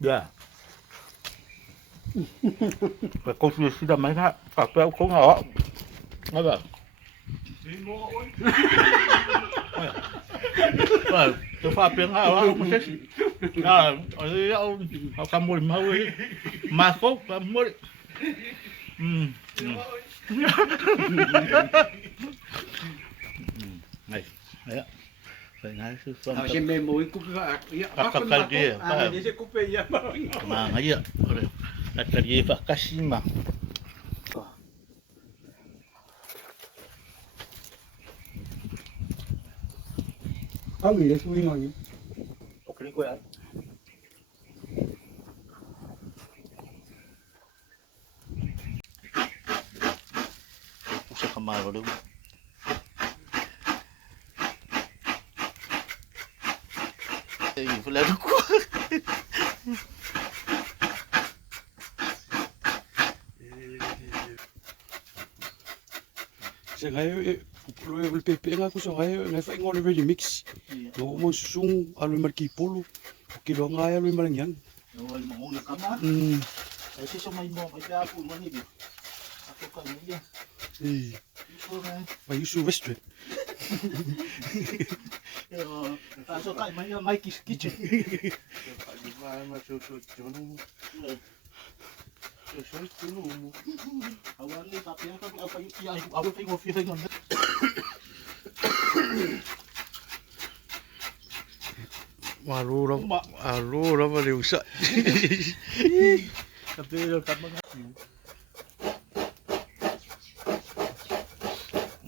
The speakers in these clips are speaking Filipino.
Ya. Câu sudah main ha. Apa aku ngawak. Apa? Vâng, tôi pha tiếng hào á, một cái ở đây ông cầm mùi máu ấy, mà khúc và mũi, này, đấy ạ, phải nói sư phân Ở trên bên mũi cúp cái gì, mà cái gì ạ, cái gì phải cái gì mà. Có gì để suy ngồi nhỉ? Ok, quay. Usah kemana dulu. Pula aku. Sa ngayon, puluwi pepe nga ko sa ngayon, na fa ngol ready mix. No mo susung alo markipolo. Kilo nga alo marangyan. Wal mo na kama. Kasi sa may mo kay ako man ni. Ako ka niya. Ba yusu west. Taso kay may kitchen. Awalnya tapi apa yang aku tengok. Malu lah pada usah. Tapi dekat banget.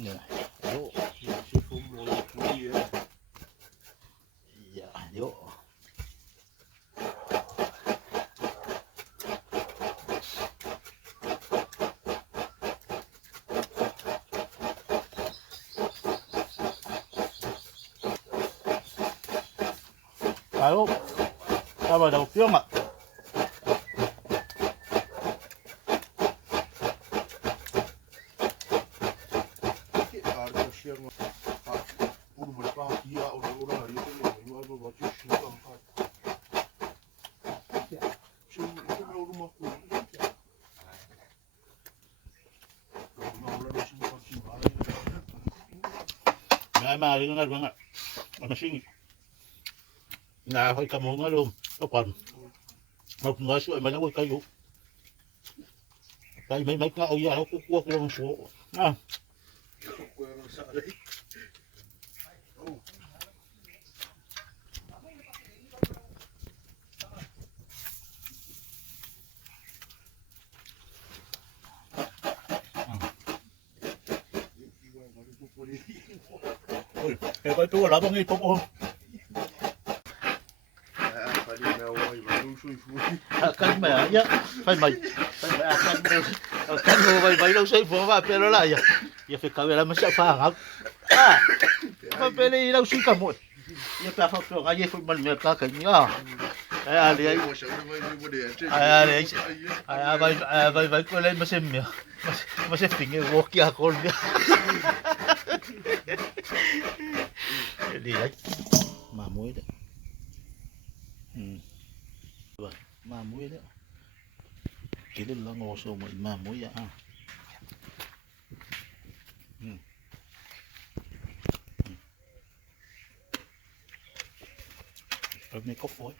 Ya, yuk. Ya, yuk. Lalu, apa daw film ah? Mà cái này bạn ạ, nó xinh. Nga phải cầm nga luôn, nó còn một người sưởi mà nó có cây vụ, cây mấy cái ơi nó cuốc luôn số, à. Cái cái tua là bao nhiêu không? Cái mẹ nhá, phải mày cái mày đâu xây phố và nó lại giờ phải cởi là mình sẽ phá hỏng mà bên đây đâu xin cả một giờ ta phát cho cái gì phải mình cái nhá đấy vậy quay lên mà xem nhỉ mà xem tình yêu walk kia con nhá đi đấy mà muối đấy mà muối đấy chỉ là ngô sô mà muối à ở đây có phối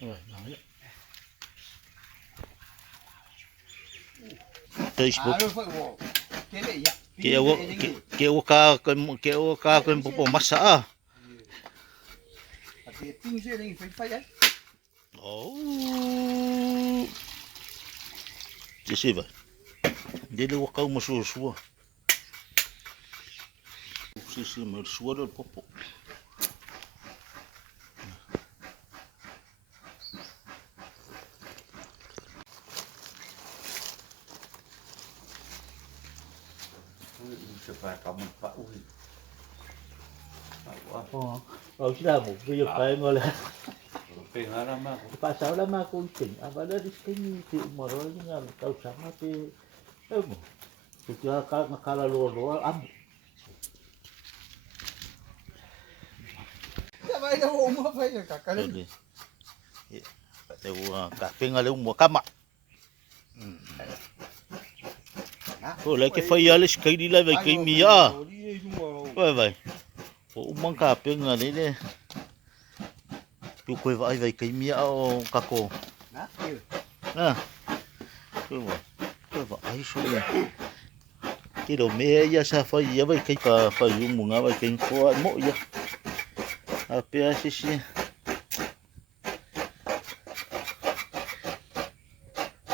rồi nói Facebook kêu ca cái bộ masa oh chỉ gì vậy đi đâu câu mà xua xua mà xua rồi popo sudah mau beli apa yang oleh pasal lama aku tinggal apa dari sini di umurnya tahu sama ti sudah kalau luar am Sabay na umapay kakal. ka penga le mo kama o le ke fai ale skai di la vai kai mia vai o man ka penga le tu koe vai kai mia o kako koe vai so kilo me ya sa fai ya vai kai pa munga vai kai ko mo ya apa sih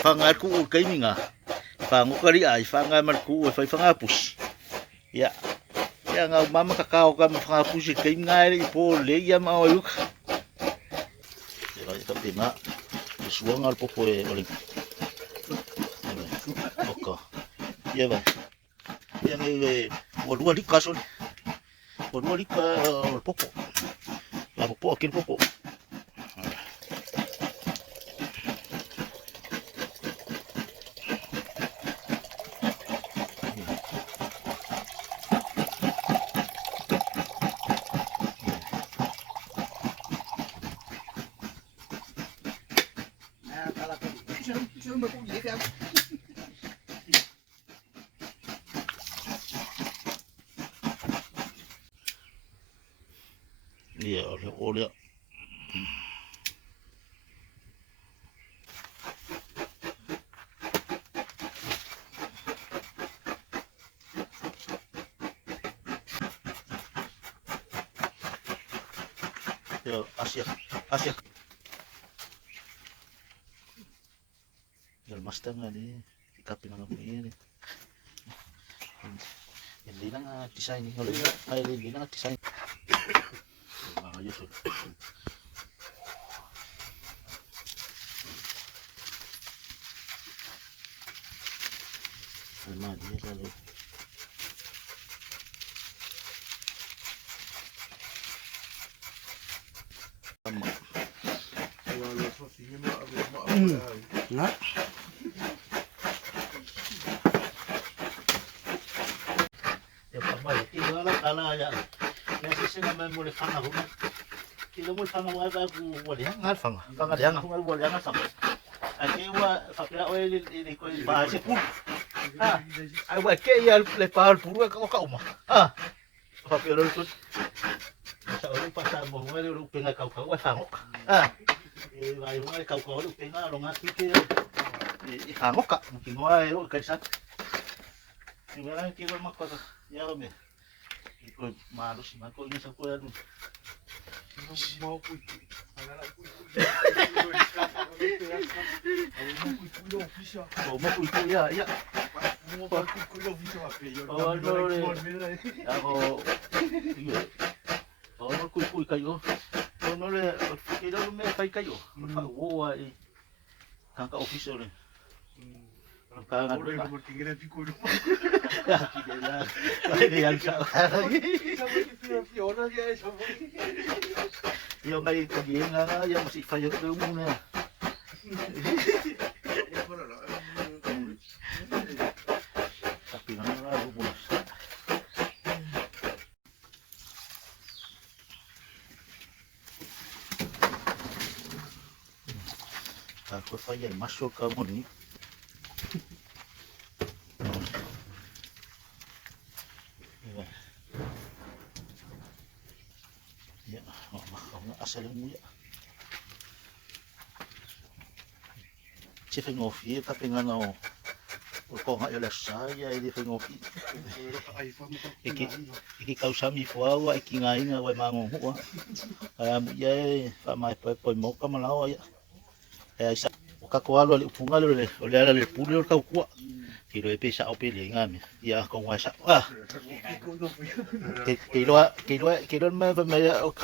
fangar ku kai minga fangu kali ai fangar mar ku fai fangapus ya nga mama kakao ka fangapus kai ngai po le ya ma yuk ya ka pina suang al popo e oling oka ya ba ya ngai wadu di kaso wadu di ka popo la popo akil popo iya oleh ya Asia ya mas tanga ni kapin ang ini hindi na nga design ay hindi na nga design ayos alma dia lalu Nah, ya pamay tingala kala ya nasi sina may muli fanga ho kilo mo fanga wa ba ku wali hangal fanga dia nga hungal wali hangal sama ati wa fakira o ili ko ba se pu ai wa ke ya le pa puru ka uma fakira lo sa o pasar mo ngale lo penga ka wa fanga vai hungal ka lo penga lo ngati ke hangok ka mungkin wa lo kaisa Tinggalan kilo makko ya lo me ikut malus mako ini sa kuya dun mau puitu mau puitu ya mau puitu bisa apa ya ako iya mau puitu kayo no le kilo me kayo wo ai kangka officer le Kangan udah bertinggiran di kudu. Tidak. Ini yang salah. Yung kay kagiyan nga yung masih fayo ko muna. Tapi nga nga muna. Ako fayo masuk ka mo ni. Ya, asal mo ya. Si Fingofi tapi nga no. Ko nga ila saya ili Fingofi. Iki kausami fuawa iki nga inga wa mango ho. Mo ya pa mai pa mo ka malawa ya. Isa kakualo le pungalo le ala le pulo ka ku. Kilo pesa o pili ngami ya ko wasa kilo ma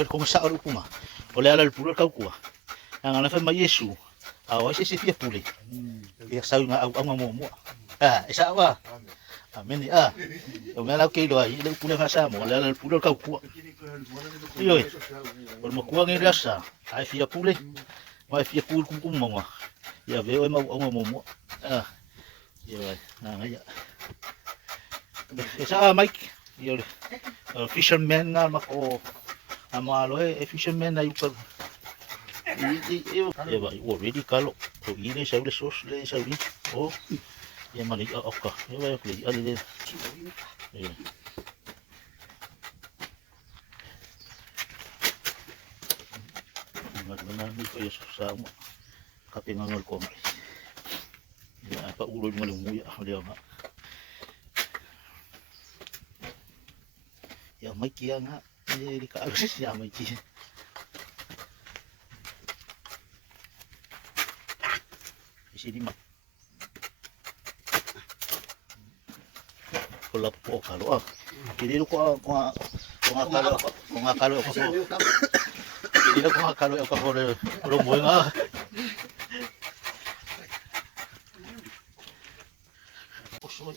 ko sa o kuma o le ala pulo ka ku ang ana fa ma yesu awa si fia puli ya sa nga ang mo isa wa amen o mala kilo ai le pulo fa sa mo le ala pulo ka ku yo o mo ku ngi rasa ai fia puli mai fia pul kum mo ya veo ma o mo Iya, ngaya. Isa Mike, yo fisherman na mako amalo fisherman na yung Ya, already kalau ini saya udah sos le saya ini. Oh, ya mana ya oka. Ya ba play ada le. Ya. Mana ni ko yeso sa mo. Kape ngangol ko. Ya pa ulo mo lang muya dia nga. Ya mai kia nga. Di ka agis ya mai kia. Sini mah. Kalau po kalau hindi ko kung akalo ko hindi na kung akalo ako pero mo nga pusoy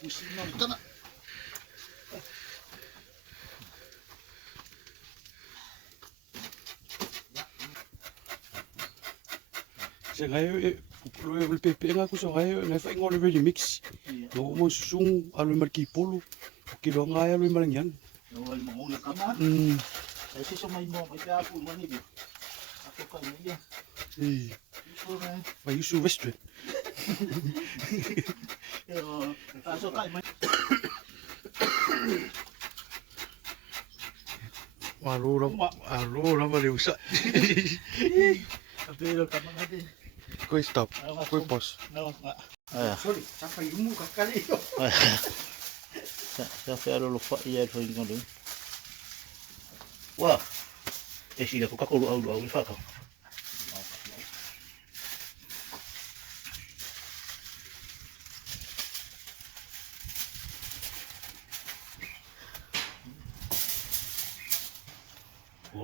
pusoy na tama Se ngayo lo e pepe nga ku so ngayo na fa ngol ready mix. No mo susung alo marki polo. Kilo nga ya lo malangyan. no wal mo nga kama kasi sumay mo may apo man ni ako ka niya so na Vai isu westre. pero kaso kay man Alura maliusa. pero kama natin Koi stop. Koi pause. no nga Sorry, sampai imu kakali. Sampai ada lupa iya itu yang dulu. Wah, sila ko kakulu au fa ka.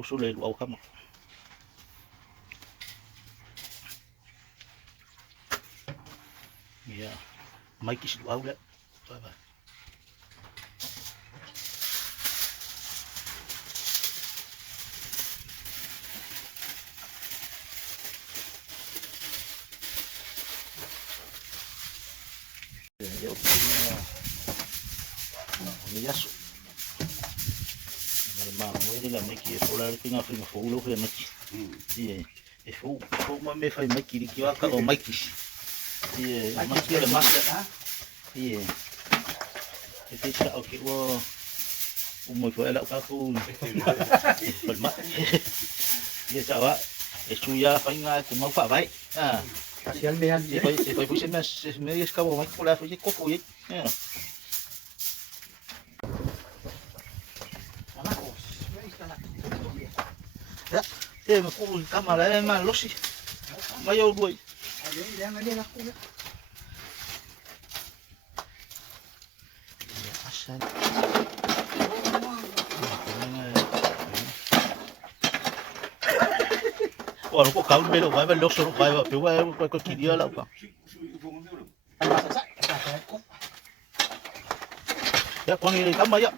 Sulit au kama. Ya, mai kis au le. Bye. Ya, ini yasu. Normal, ini lah meki solar pinga fulo que meki. Iya, fu me fai meki ki wa ka o meki. Iya, meki le masa. Iya. Itu tak okey wo. Umur ko elak ka ku. Bermak. Iya, sawa. Estuya pinga ku mau fa bai. Ah. Kasihan behan. Se foi puxen mas me escabo mai pula foi coco ye. Ya, me ku kamera ma losi. Mai o duai. Asal. Wah, kok kau belo vai belo soro vai va pe vai ko kidia la pa. Ya kau ni kama ya.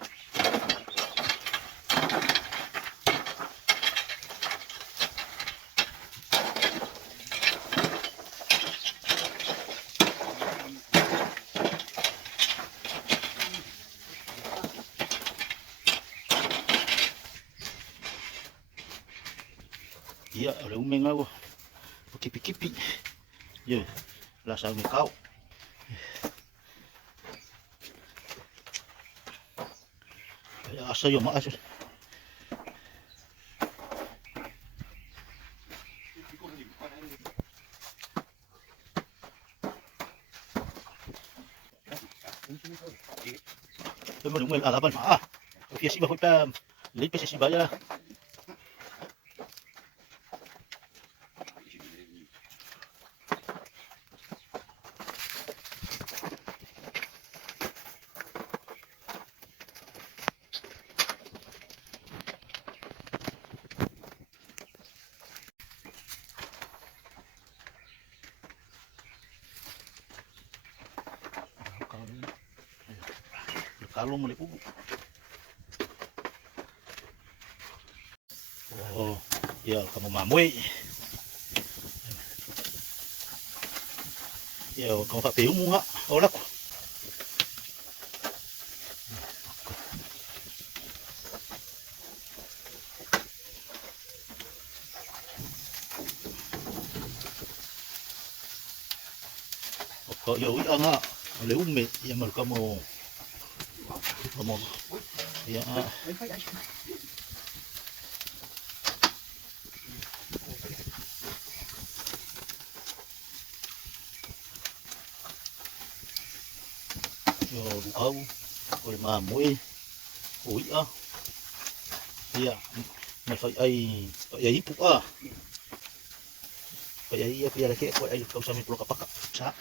Iya, ada umeng aku. Kipi-kipi. Ya, lasang ni kau. Ya, asa yo maas. Pero yung alaban Fiasi ba pa. Late pa si Baya. Kalau mulai pupu. Oh, ya kamu mamui. Ya kamu tak piung nggak? Olak. ko yo nga le umme ya mal como ya yo au oi mamui ui ya mà phải ai phụ phải ai phải là cái ai kau sampai pulau kapak sa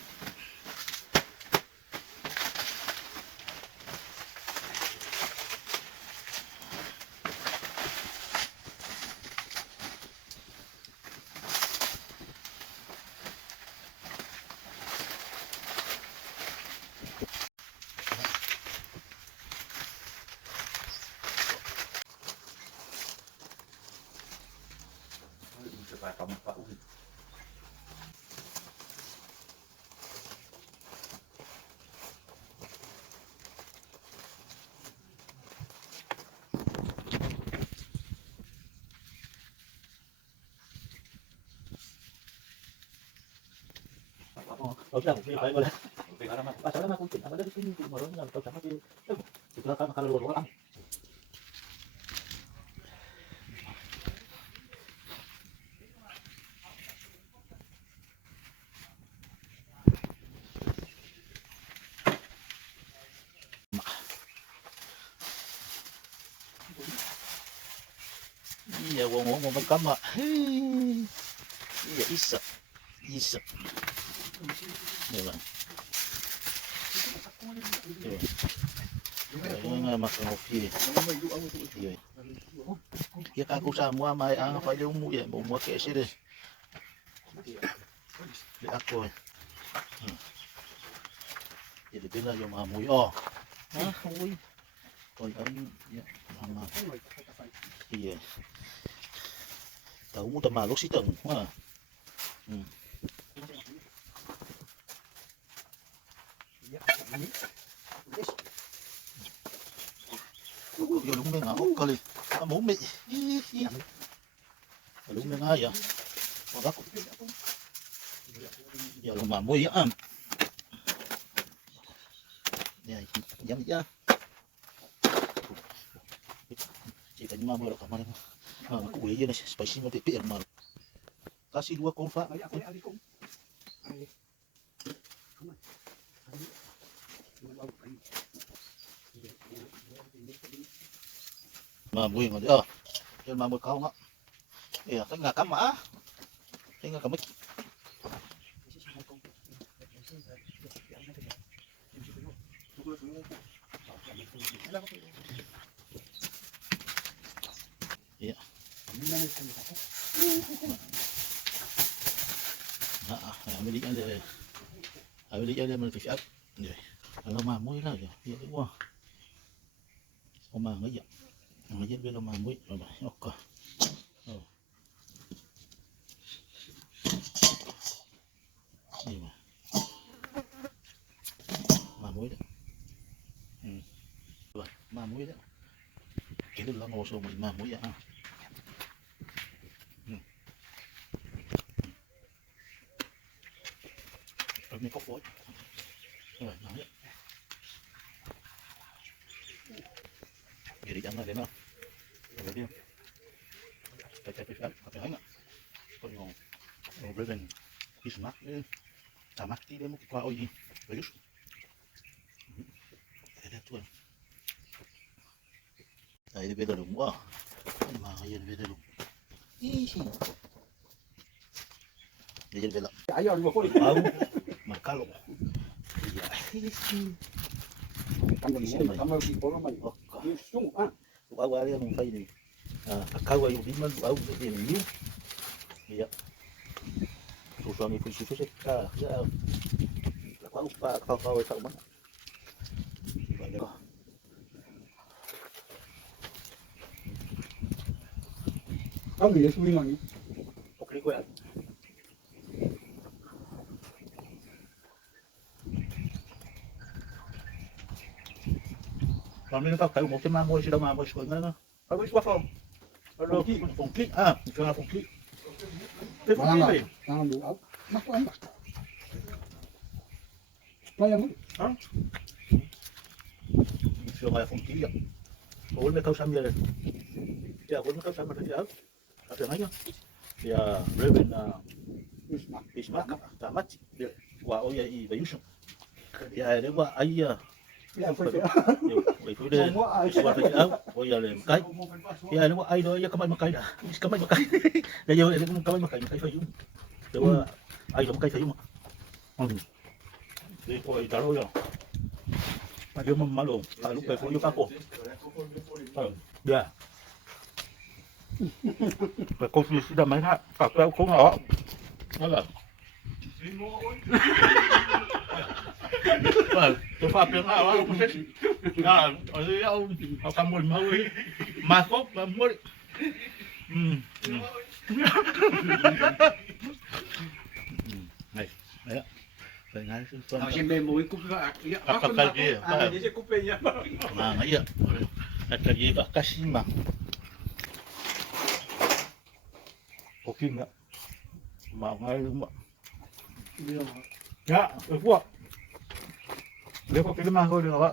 Ở đây cũng phải gọi là ba sáu năm cũng chỉnh ở đây cái mà đó là tôi chẳng có gì thì nó khá là luôn lắm giờ muốn cắm mà giờ ít sợ đây là makan kopi ya aku sama mai apa dia umur ya mau kayak sih deh di aku jadi bila yang mamu oh ui tôi ăn ya mama iya tahu mu tama lúc xí tầng ha giờ đúng bên nào coi muốn mị đúng bên ai vậy còn đó giờ mà mua á này giống chứ chỉ cần mà mua được mà nó quỷ như này spicy mà bị mà kasih dua konfa mà mùi ngon chưa trên mà mùi không á thì cái ngà cắm mã cái ngà cắm mít mới đi ăn đây mình phải ấp rồi nó mà muối là gì đúng không không mà mấy giờ nó giúp bên mà muối rồi ok gì mà muối đó rồi mà muối đó cái đó là ngô sô mình mà muối à rồi mình cốc muối rồi nói jadi jangan deh, jadi cek apa hanya kalau mau beli ismak sama tidak mau kau ini bagus ada tuan ini beda dong wah mah ini beda dong jadi beda ayo lima puluh makalo ya kamu di kolam aja sung qua đây không phải gì cao qua dùng đi mình ở cái gì nhiều vậy số số này phải số số là quá ba cao cao sao mất vậy đó không bị suy nghĩ ok quen còn nếu các thầy một trăm năm mươi sẽ đâu mà một số nữa ở với số phòng ở đâu phòng kít cho là phòng kít cái phòng kít gì đang đủ ốc mắc quá Kaya mo. Siya nga akong tiyak. Kung may kausam niya, siya kung may kausam niya, kasi nga yun. Siya, Reverend Bismarck, tamat. Wa o ya i bayusyo. Ya de wa ai ya. Ya, Vậy tôi đây, qua tôi áo, bây giờ làm cái, ya nó ai đó, ya kamay makai dah, kamay makai, ya ya kamay makai phải dùng, để mà ai giống cái phải dùng, để coi trả rồi, mà dia malu, lúc cái coi apa kok, ya, phải coi như sudah main ha, pakai kau ngawak, malah. Tôi pha tiếng nào á, không biết. Ở dưới ông cầm một màu ấy, mà có mà mua. Này, đấy ạ. Phải ngay xuống xuân. Ở trên bên mũi cúp gạc. Cái gì? Cái cúp bên nhá. Mà ngay ạ. Cái gì cả cái gì mà. Có kim ạ. Mà ngay đúng ạ. Ya, el fuego. Dejo que le más goles a